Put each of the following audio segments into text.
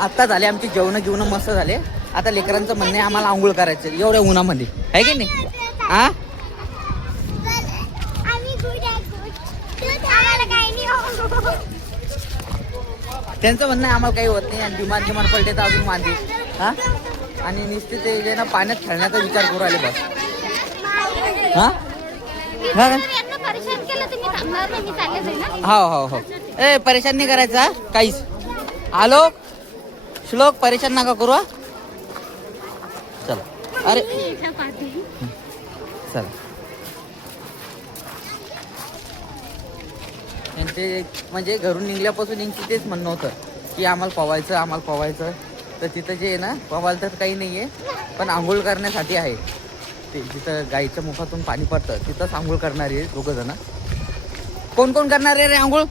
आत्ता झाले आमची जेवण मस्त झाले. आता लेकरांचं म्हणणे आम्हाला आंघोळ करायचं एवढ्या उन्हामध्ये, आहे की नाही? हा त्यांचं म्हणणं आम्हाला काही होत नाही आणि बिमार पडले तर अजून मांदी. हा आणि नुसते ते जे ना पाण्यात खेळण्याचा विचार करू आले बस. हा हो हो. ए परेशान नाही करायचा काहीच. आलोक श्लोक परेशान नका करू. चला अरे चला. त्यांचे म्हणजे घरून निघल्यापासून यांची तेच म्हणणं होतं की आम्हाला पवायचं. तर तिथं जे आहे ना पवायला तर काही नाही आहे, पण आंघोळ करण्यासाठी आहे. ते जिथं गाईच्या मुखातून पाणी पडतं तिथंच आंघोळ करणारे आहे दोघं जण. कोण करणार आहे रे आंघोळ?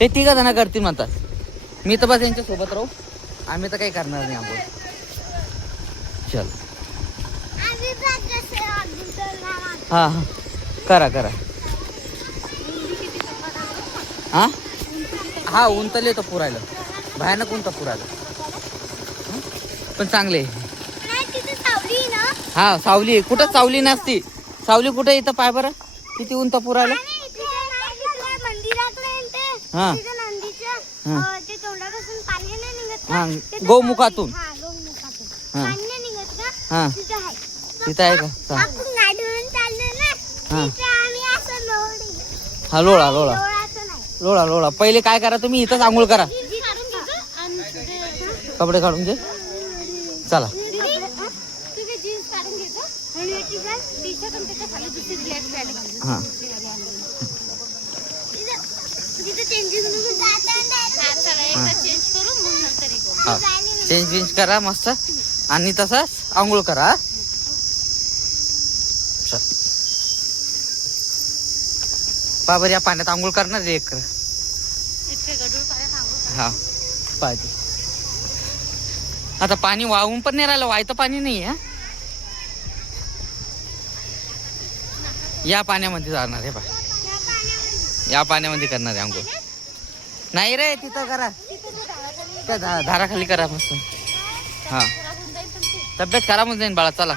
हे 3 जण करतील म्हणतात. मी तर बस यांच्या सोबत राहू, आम्ही तर काही करणार नाही आंघोळ. चल हा करा हा ऊन तर येतं पुरायला, भयानक ऊन तर पुरायला, पण चांगले. हा सावली आहे. कुठं सावली नसती. सावली कुठे इथं पाय बरं किती ऊन तर पुरायला. हा हा गौमुखातून. हा तिथं आहे का? हा लोळा. पहिले काय करा तुम्ही इथंच आंघोळ करा. कपडे काढून घे. चला हा चेंज करा मस्त आणि तसाच आंघोळ करा. बाबर या पाण्यात आंघोळ करणार रे एक. हा पाहिजे. आता पाणी वाहून पण नाही राहिलं, व्हायचं पाणी नाही आहे. या पाण्यामध्ये जाणार आहे बा, या पाण्यामध्ये करणार आहे आंघोळ. नाही रे तिथं करा, त्या धाराखाली करा मस्त. हा तब्येत खराब होऊन जाईल बाळा. चला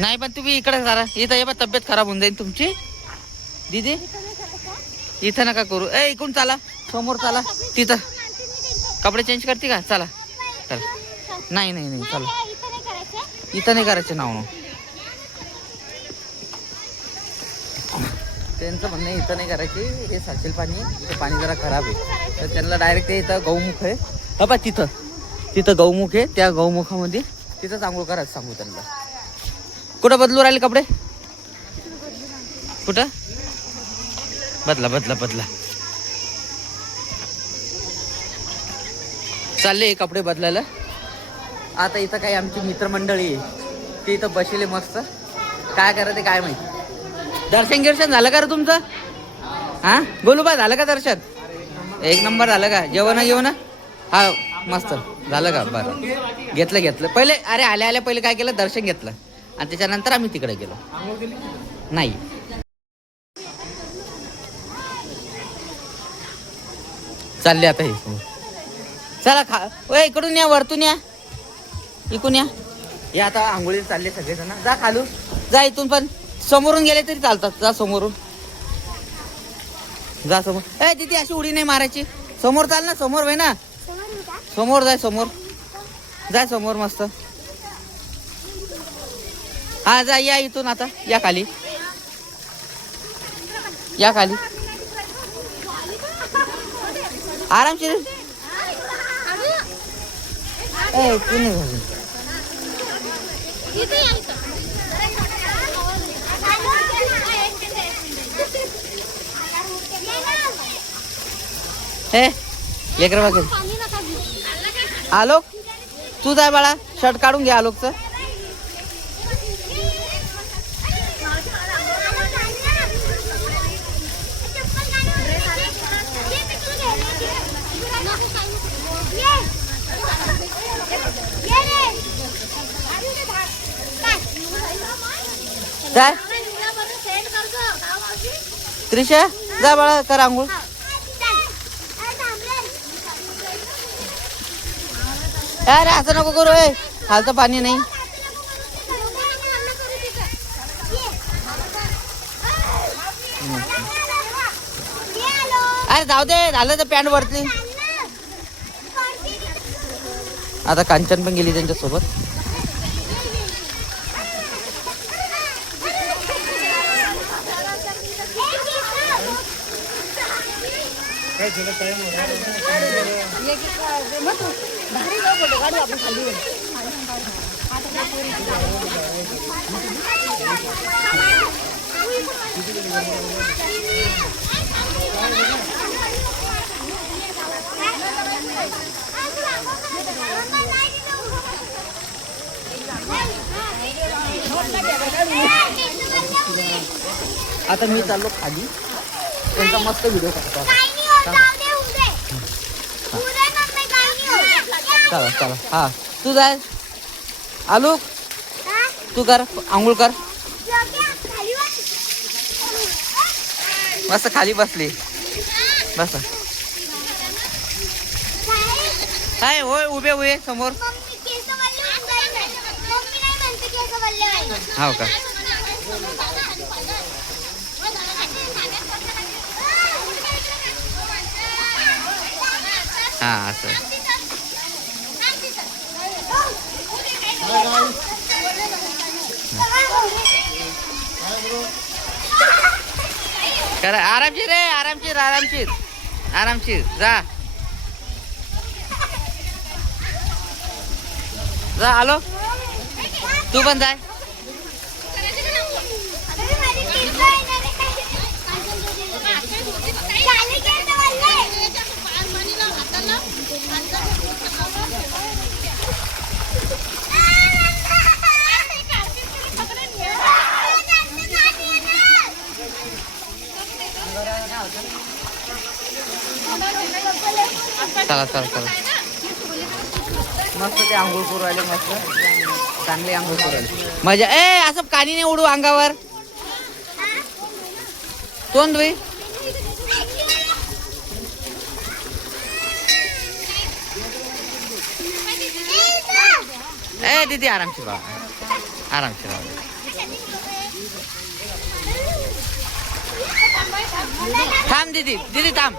नाही पण तुम्ही इकडे करा. इथं ये बा तब्येत खराब होऊन जाईल तुमची. दीदी इथं नका करू. इकडून चला समोर चला. तिथं कपडे चेंज करते का? चला नाही चला. इथं नाही करायचं नाव. त्यांचं म्हणणं इथं नाही करायची, हे साचेल पाणी. पाणी जरा खराब आहे तर त्यांना डायरेक्ट इथं गौमुख आहे. हा बा तिथं गौमुख आहे. त्या गौमुखामध्ये तिथंच आंघोळ करायचं सांगू त्यांना. कुठं बदलू राहिले कपडे? कुठं बदला. चालले कपडे बदलायला. आता इथं काही आमची मित्रमंडळी आहे, ते इथं बसले मस्त. काय करा ते काय माहिती. दर्शन झालं का रे तुमचं? हा गोलूबा झालं का दर्शन? एक नंबर झालं का? जेवण हा मस्त झालं का? बरं घेतलं पहिले. अरे आल्या पहिले काय केलं, दर्शन घेतलं आणि त्याच्यानंतर आम्ही तिकडे गेलो. नाही चालले आता हे. चला इकडून या, वरतून या, इकडून या. हे आता आंघोळीला चालले सगळेजण. जा खालू जा. इथून पण समोरून गेले तरी चालतात. जा समोरून जा. समोर तिथे अशी उडी नाही मारायची. समोर चाल ना. समोर होय ना. समोर जाय समोर मस्त. हा जा. या इथून आता या खाली. आरामशीर. लेकर बघेल. आलोक तू जाय बाळा, शर्ट काढून घे आलोकचं. काय त्रिशा जा बाळा कर आंघोळ. अरे असं नको करू ए, खालचं पाणी नाही. अरे जाऊ दे, झालं तर पॅन्ट वरती. आता कांचन पण गेली त्यांच्यासोबत. आता मी चाललो खाली, त्यांचा मस्त व्हिडिओ टाकतो. चला चला. हा तू जाय आलू, तू कर आंघोळ कर. मस्त खाली बसली. बस काय होय, उभे उभे समोर. हो का. हा असं. करा आरामशीर रे, आरामशीर आरामशीर आरामशीर. जा जा. आलो, तू पण जाय. चला चला चला. मस्त ते आंघोळ करू राहिले, मस्त चांगले आंघोळ करू राहिले. मजा. ए असं कानी नाही उडू अंगावर. तोंड धुई. ए दीदी आरामशीर बाबा, आरामशीर बाबा. थांब दीदी, दीदी थांब.